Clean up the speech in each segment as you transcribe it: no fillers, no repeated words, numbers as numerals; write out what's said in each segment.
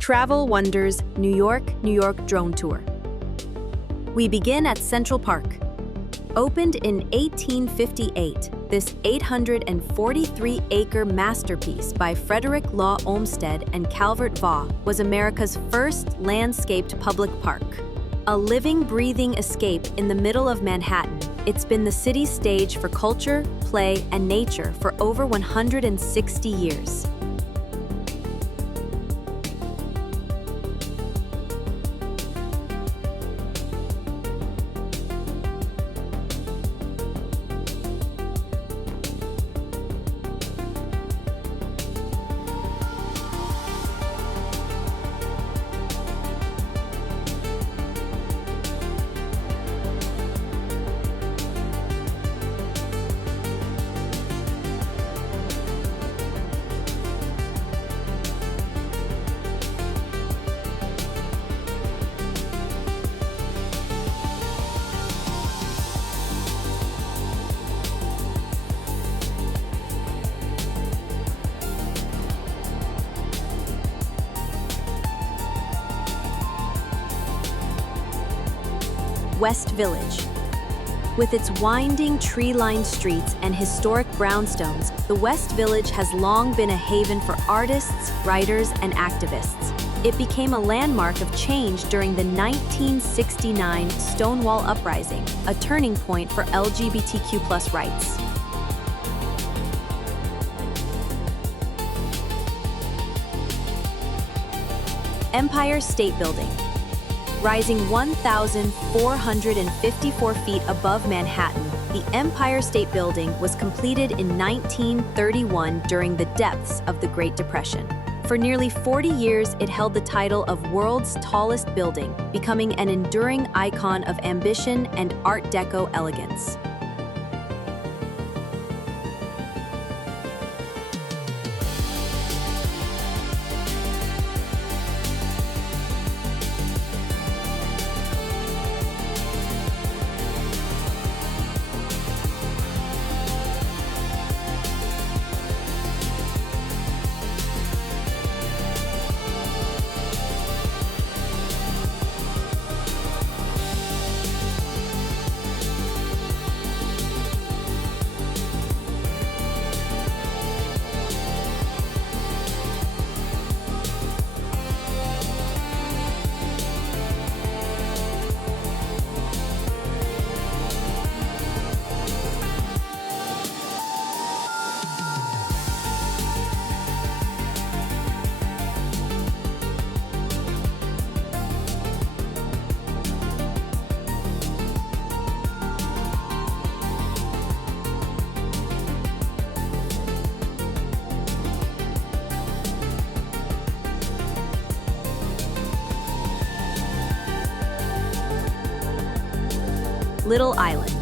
Travel Wonders New York Drone Tour. We begin at Central Park. Opened in 1858, this 843-acre masterpiece by Frederick Law Olmsted and Calvert Vaux was America's first landscaped public park. A living, breathing escape in the middle of Manhattan, it's been the city's stage for culture, play, and nature for over 160 years. West Village. With its winding, tree-lined streets and historic brownstones, the West Village has long been a haven for artists, writers, and activists. It became a landmark of change during the 1969 Stonewall Uprising, a turning point for LGBTQ+ rights. Empire State Building. Rising 1,454 feet above Manhattan, the Empire State Building was completed in 1931 during the depths of the Great Depression. For nearly 40 years, it held the title of world's tallest building, becoming an enduring icon of ambition and Art Deco elegance. Little Island.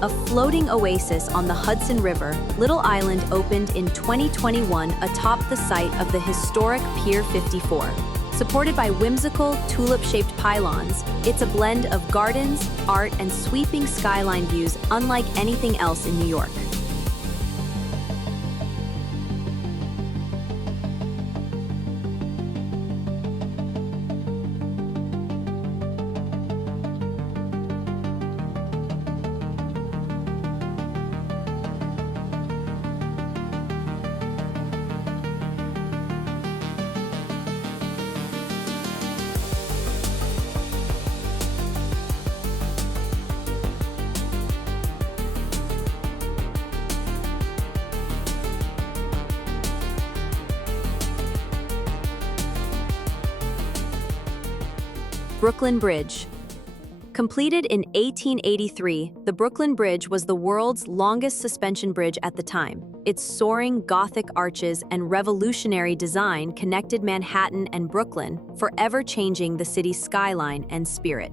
A floating oasis on the Hudson River, Little Island opened in 2021 atop the site of the historic Pier 54. Supported by whimsical, tulip-shaped pylons, it's a blend of gardens, art, and sweeping skyline views unlike anything else in New York. Brooklyn Bridge. Completed in 1883, the Brooklyn Bridge was the world's longest suspension bridge at the time. Its soaring Gothic arches and revolutionary design connected Manhattan and Brooklyn, forever changing the city's skyline and spirit.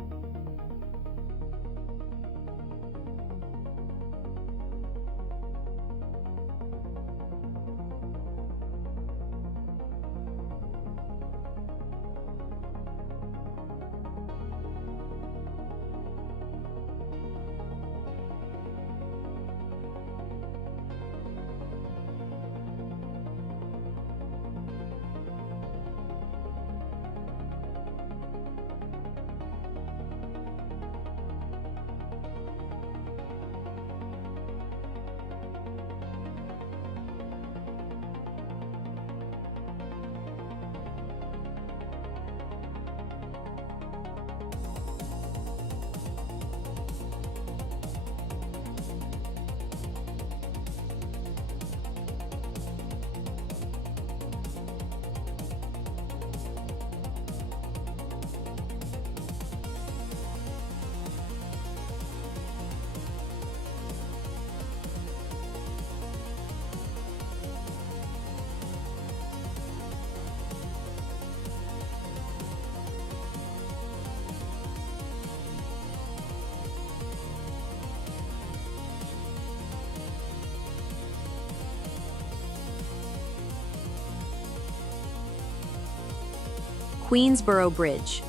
Queensboro Bridge.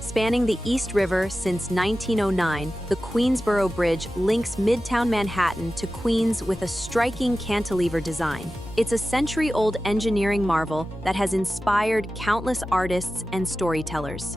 Spanning the East River since 1909, the Queensboro Bridge links Midtown Manhattan to Queens with a striking cantilever design. It's a century-old engineering marvel that has inspired countless artists and storytellers.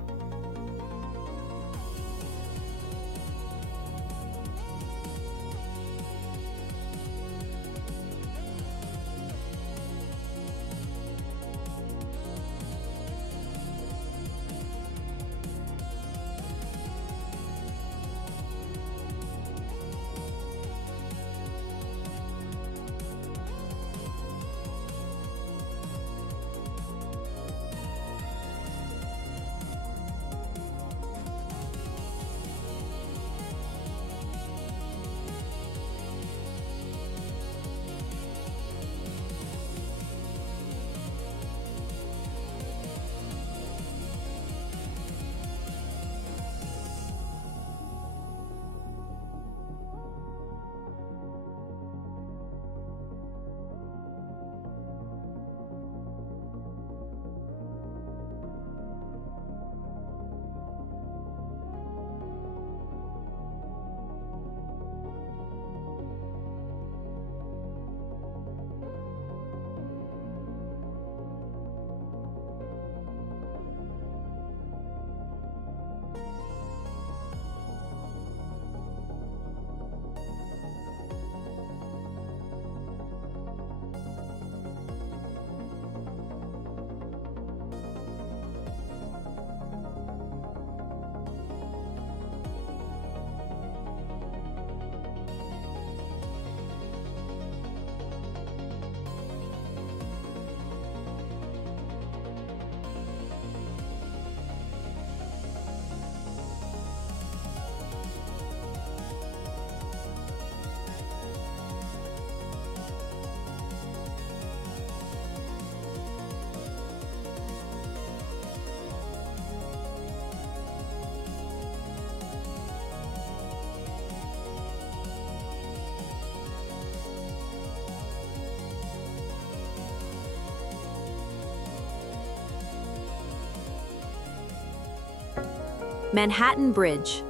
Manhattan Bridge.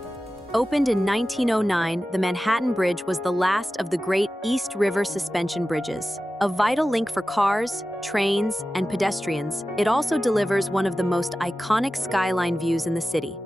Opened in 1909, the Manhattan Bridge was the last of the great East River suspension bridges. A vital link for cars, trains, and pedestrians, it also delivers one of the most iconic skyline views in the city.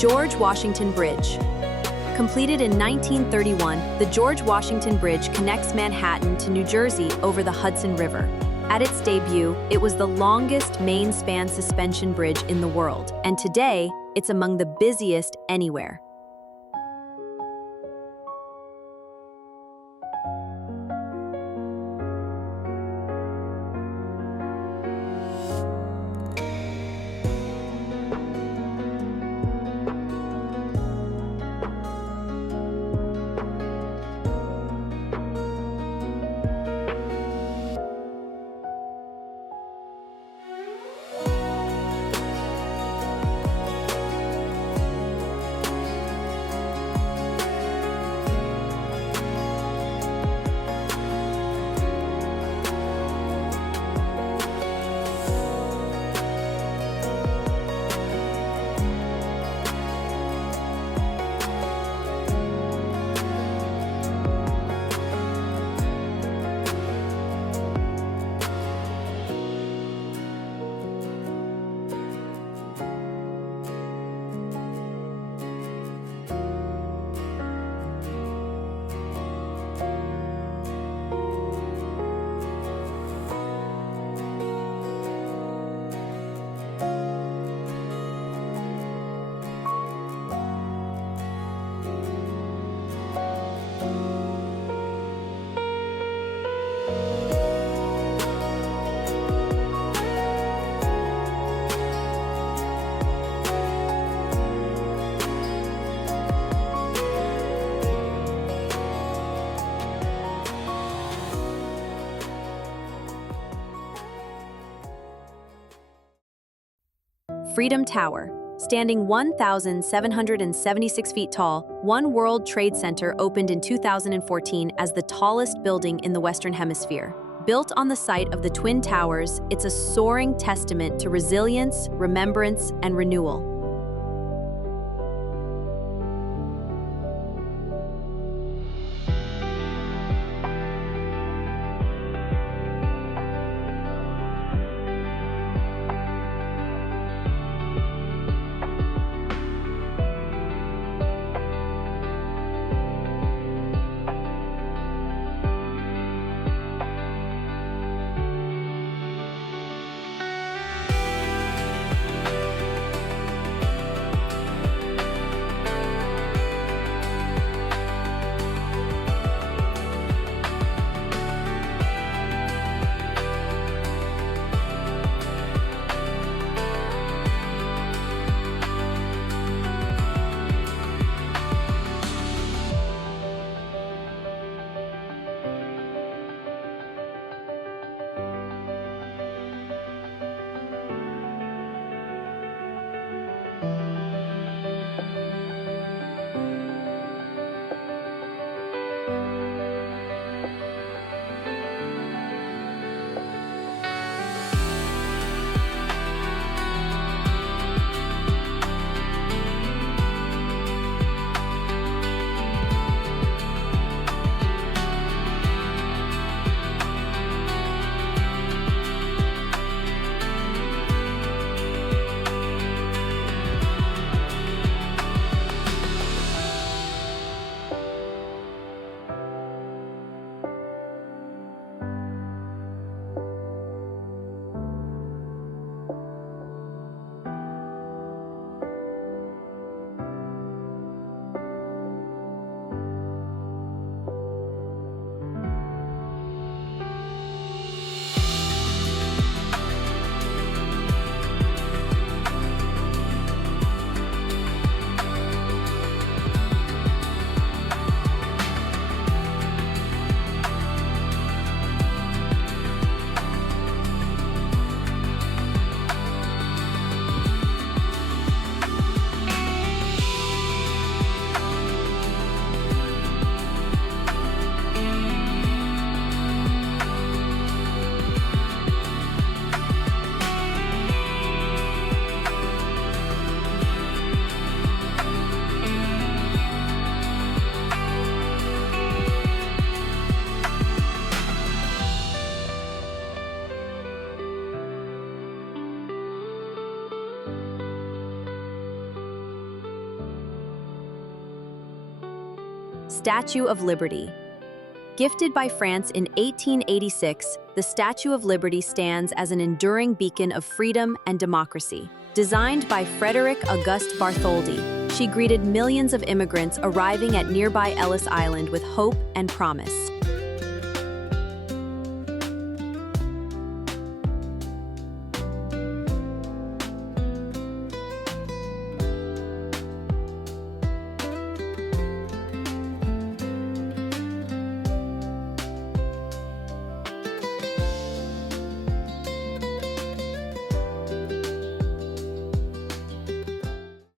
George Washington Bridge. Completed in 1931, the George Washington Bridge connects Manhattan to New Jersey over the Hudson River. At its debut, it was the longest main-span suspension bridge in the world, and today, it's among the busiest anywhere. Freedom Tower. Standing 1,776 feet tall, One World Trade Center opened in 2014 as the tallest building in the Western Hemisphere. Built on the site of the Twin Towers, it's a soaring testament to resilience, remembrance, and renewal. Statue of Liberty. Gifted by France in 1886, the Statue of Liberty stands as an enduring beacon of freedom and democracy. Designed by Frederick Auguste Bartholdi, she greeted millions of immigrants arriving at nearby Ellis Island with hope and promise.